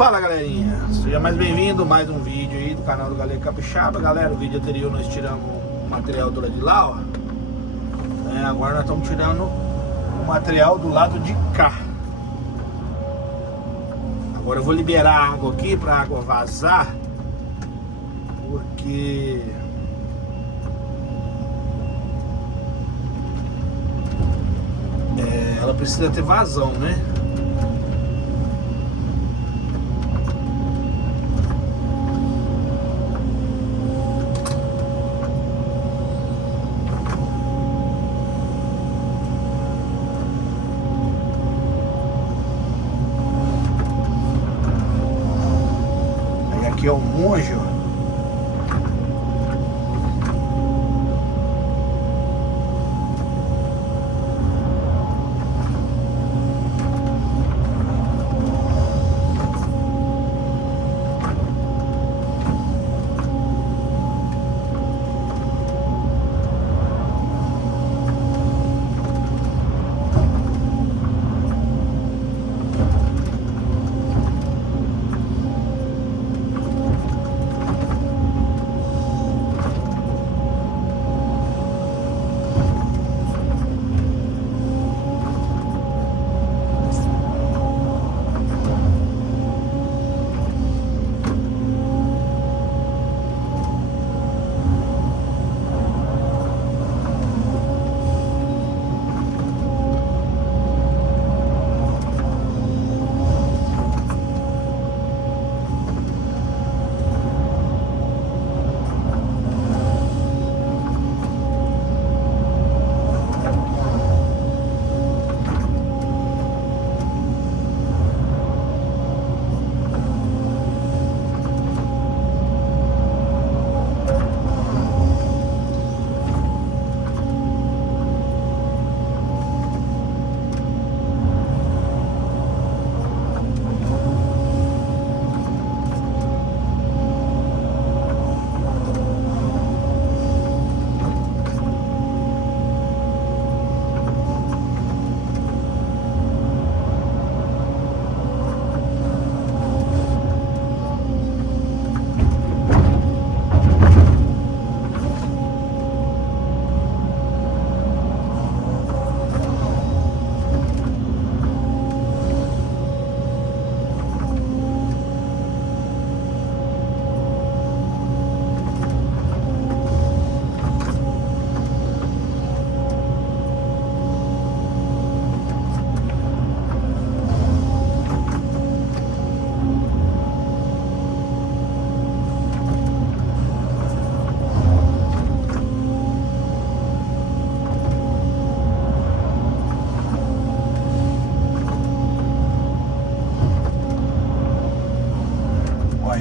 Fala galerinha, seja mais bem-vindo a mais um vídeo aí do canal do Galego Capixaba. Galera, o vídeo anterior nós tiramos o material do lado de lá, ó. Agora nós estamos tirando o material do lado de cá. Agora eu vou liberar a água aqui para a água vazar, porque ela precisa ter vazão, né? Aqui é o monge, ó.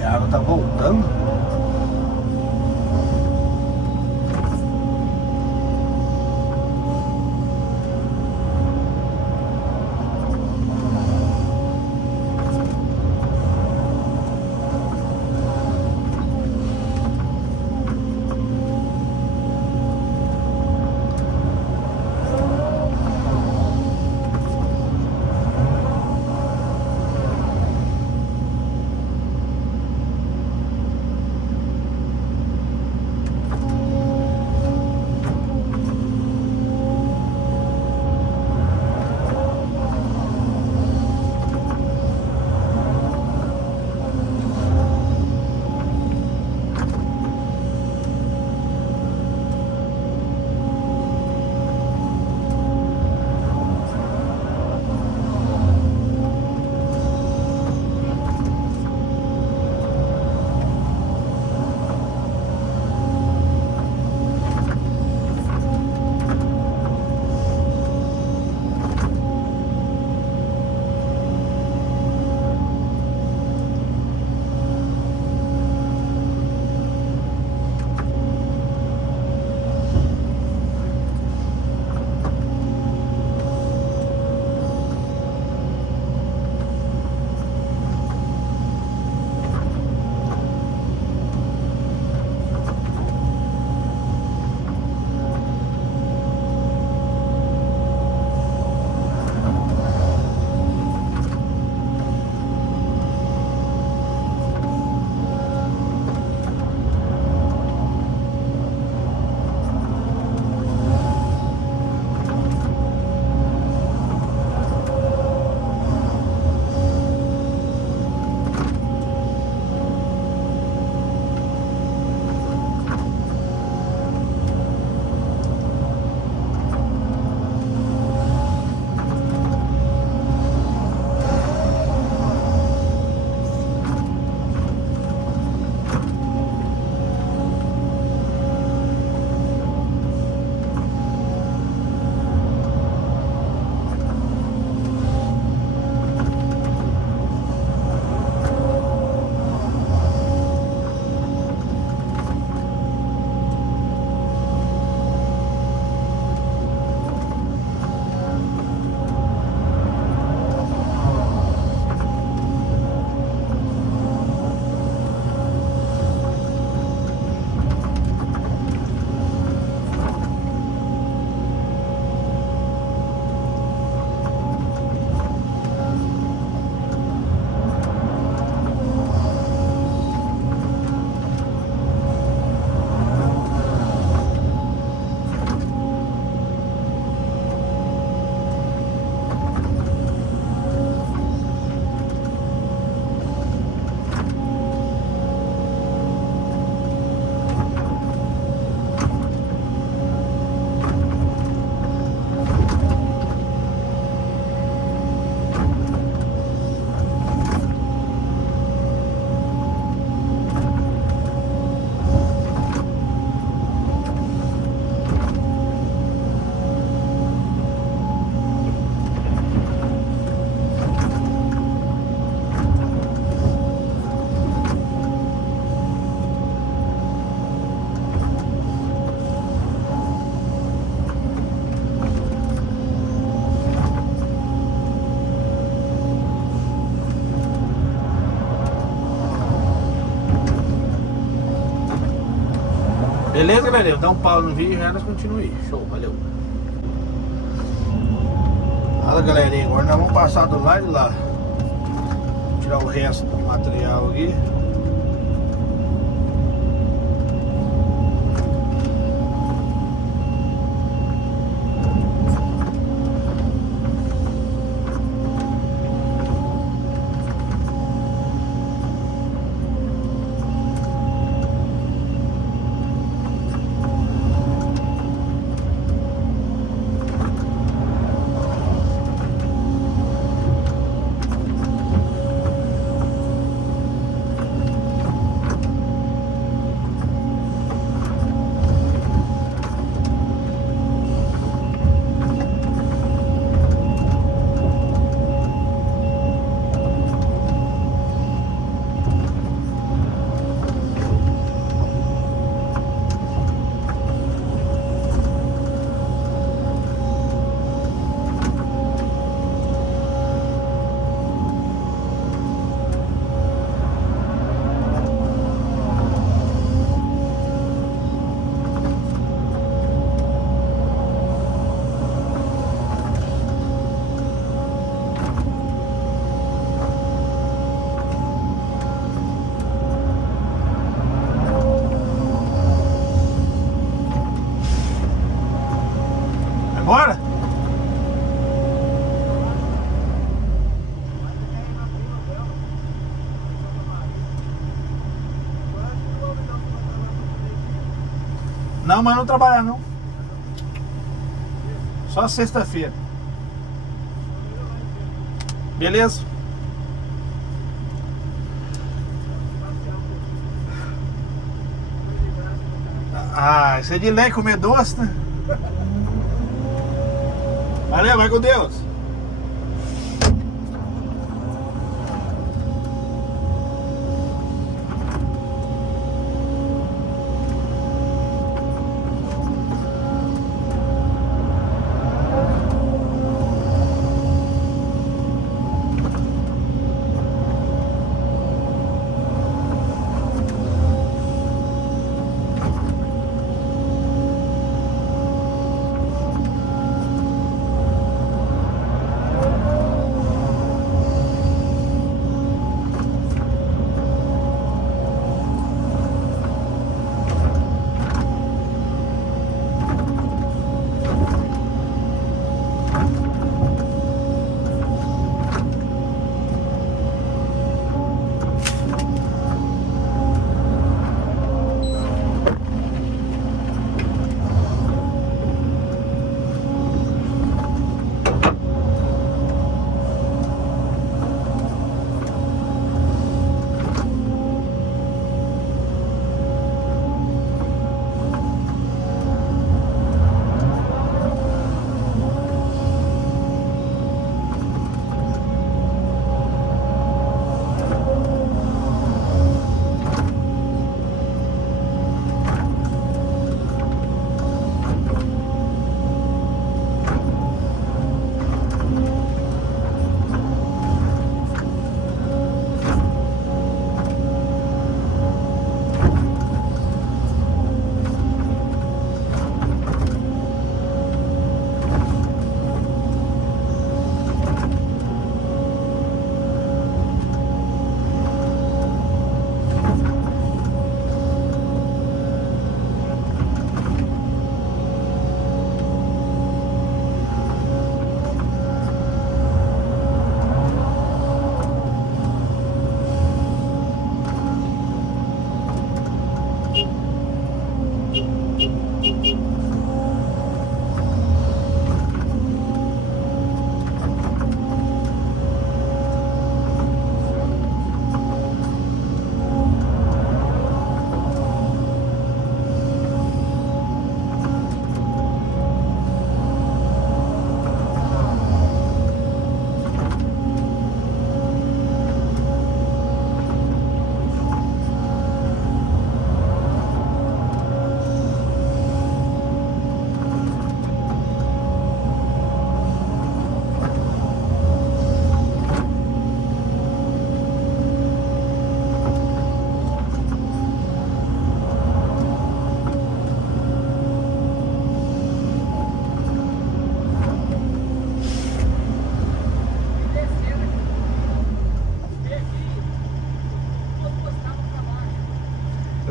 A água tá voltando. Beleza, galera? Dá um pau no vídeo e já nós continuamos aí. Show, valeu. Fala, galerinha, agora nós vamos passar do lado de lá. Tirar o resto do material aqui. Bora? Não, mas não trabalhar não. Só sexta-feira. Beleza? Ah, isso é de lei comer doce, né? Valeu, vai com Deus.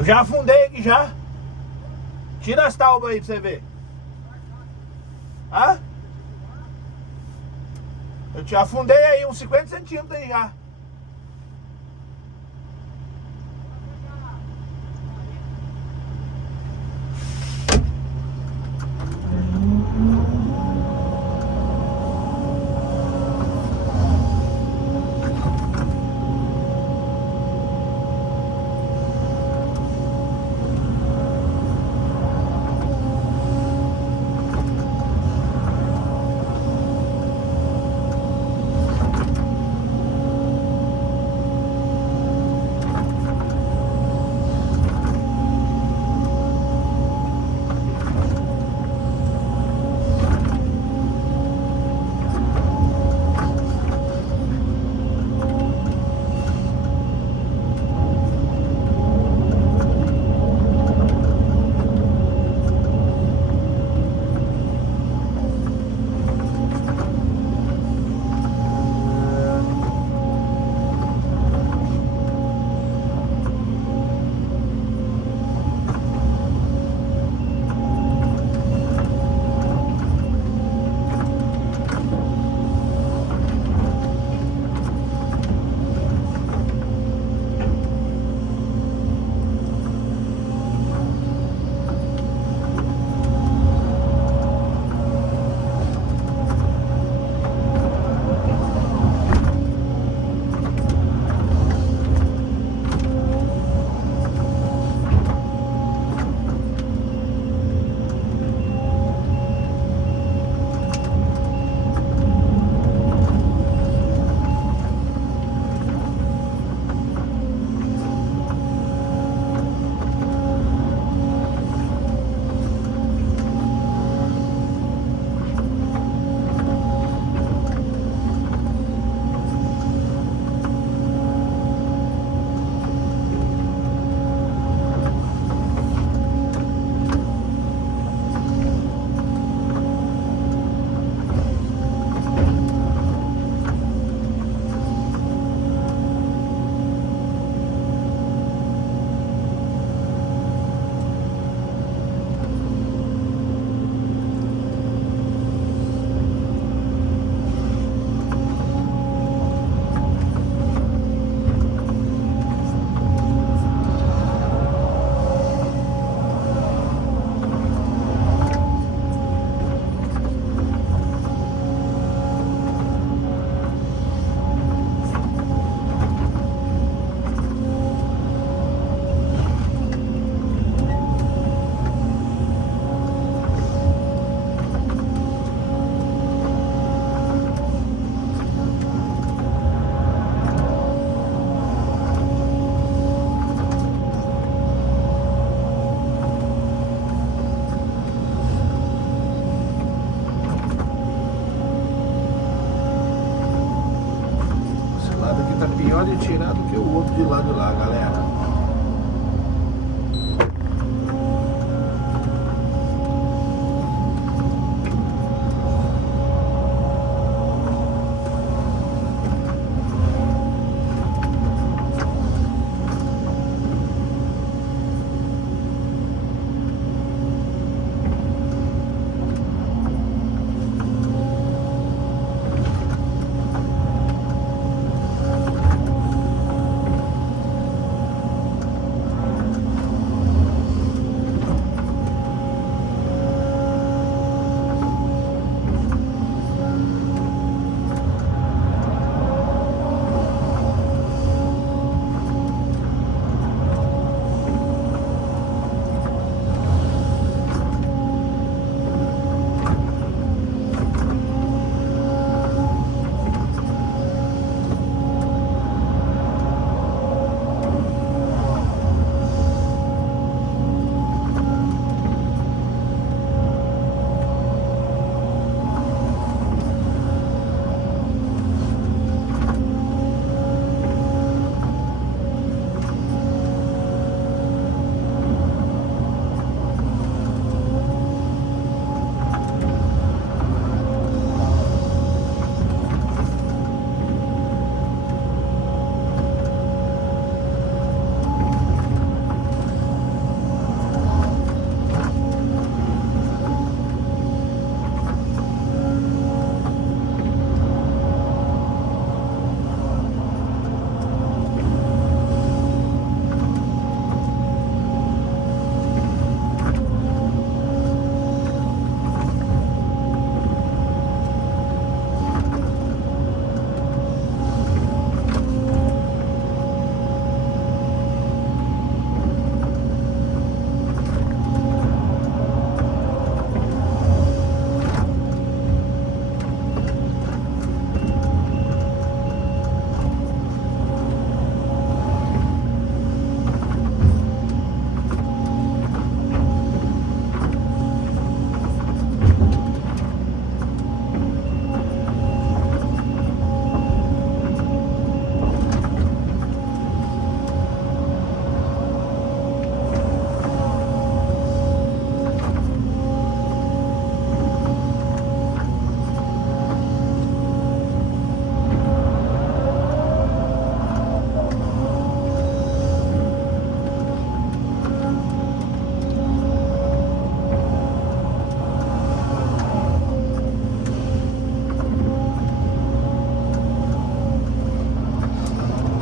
já afundei aqui já. Tira as taubas aí pra você ver. Hã? Eu te afundei aí uns 50 centímetros aí já. Pior de tirar do que o outro de lá de lá, galera.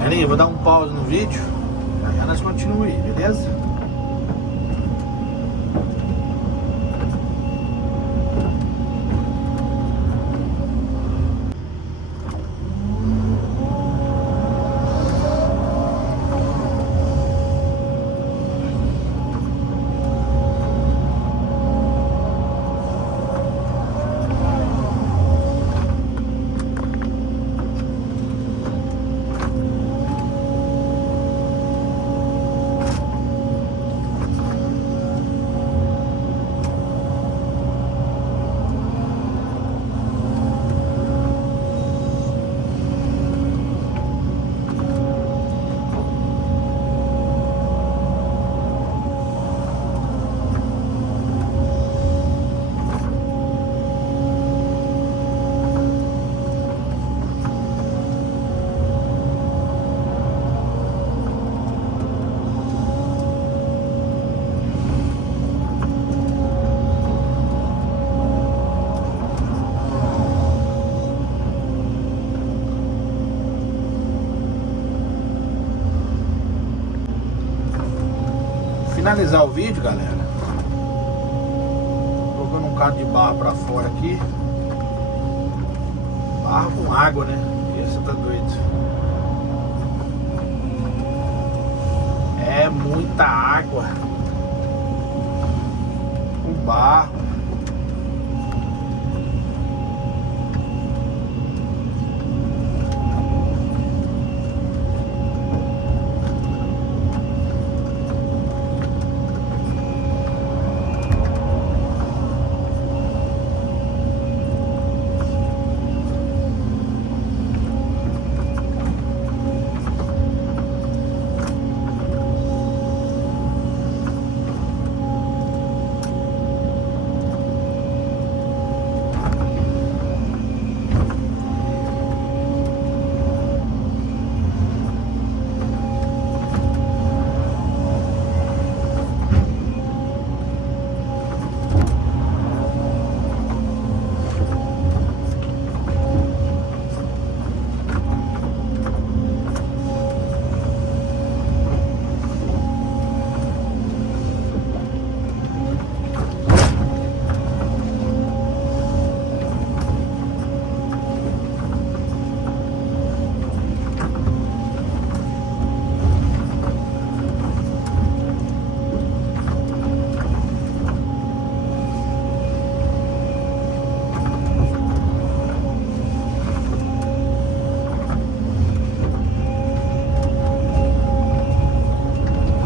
Galerinha, vou dar um pause no vídeo. Já nós continuamos aí, beleza? Finalizar o vídeo, galera, colocando um caso de barra pra fora aqui. Barra com água, né? Esse tá doido. É muita água com barro.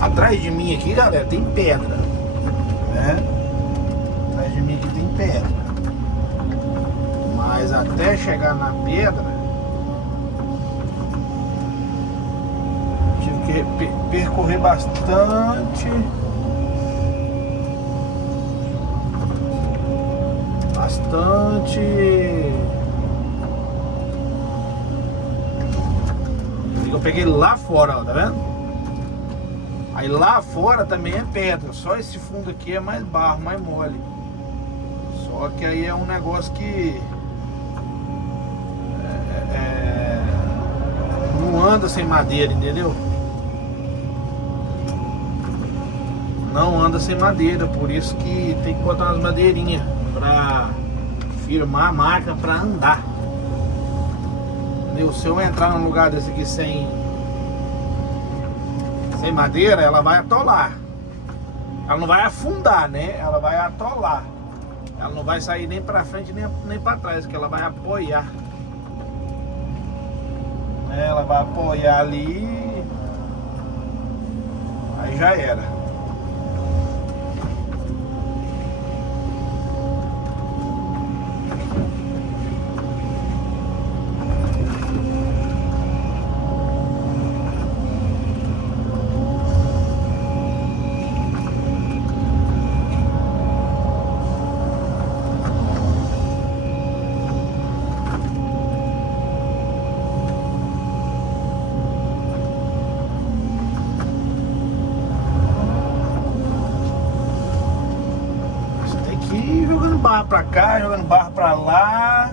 Atrás de mim aqui, galera, tem pedra, né? Atrás de mim aqui tem pedra. Mas até chegar na pedra, tive que percorrer bastante. Eu peguei lá fora, ó, tá vendo? Aí lá fora também é pedra, só esse fundo aqui é mais barro, mais mole. Só que aí é um negócio que não anda sem madeira, entendeu? Não anda sem madeira, por isso que tem que botar umas madeirinhas pra firmar a máquina pra andar. Entendeu? Se eu entrar num lugar desse aqui sem madeira, ela vai atolar. Ela não vai afundar, né? Ela vai atolar. Ela não vai sair nem pra frente nem pra trás, porque ela vai apoiar. Ela vai apoiar ali. Aí já era. Barra pra cá, jogando barra pra lá,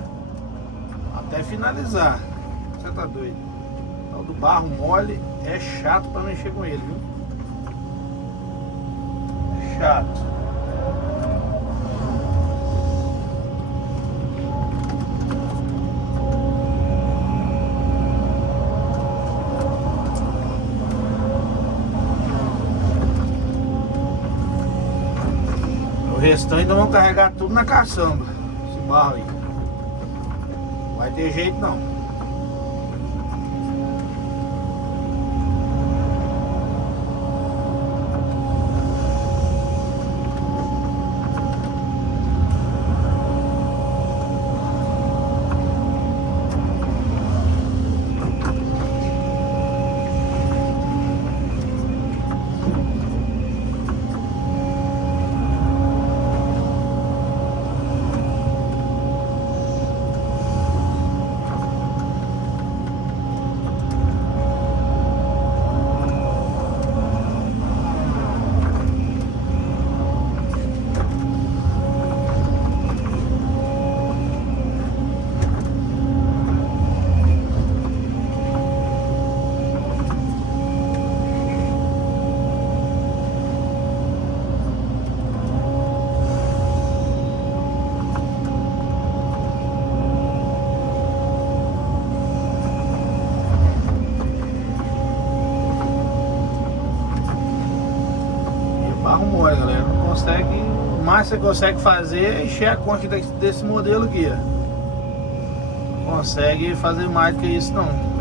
até finalizar. Você tá doido? Quando o barro mole, é chato pra mexer com ele, viu? É chato. O restante vão carregar tudo na caçamba. Esse barro aí. Não vai ter jeito não. Barro mole, galera, não consegue. O máximo que você consegue fazer é encher a concha desse modelo aqui, ó. Não consegue fazer mais do que isso não.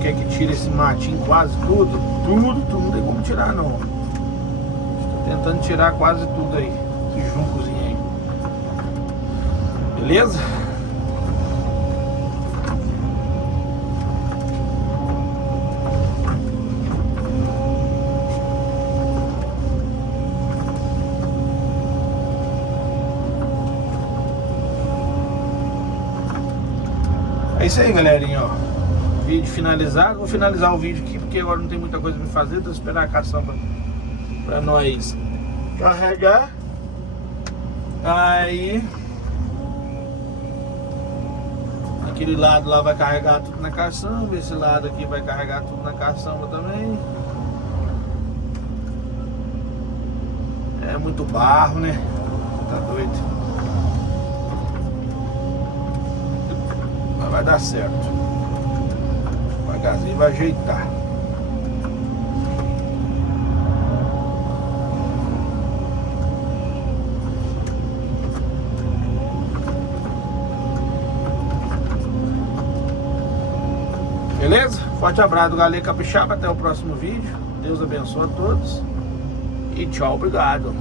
Quer que tire esse matinho quase tudo? Tudo, não tem como tirar não. Estou tentando tirar quase tudo aí. Esse juncozinho aí. Beleza? É isso aí, galerinha, ó. Vídeo finalizado, vou finalizar o vídeo aqui porque agora não tem muita coisa pra fazer, vou esperar a caçamba pra nós carregar. Aí aquele lado lá vai carregar tudo na caçamba, esse lado aqui vai carregar tudo na caçamba também. É muito barro, né? Tá doido. Mas vai dar certo. Devagarzinho vai ajeitar. Beleza? Forte abraço do Galê Capixaba. Até o próximo vídeo. Deus abençoe a todos. E tchau, obrigado.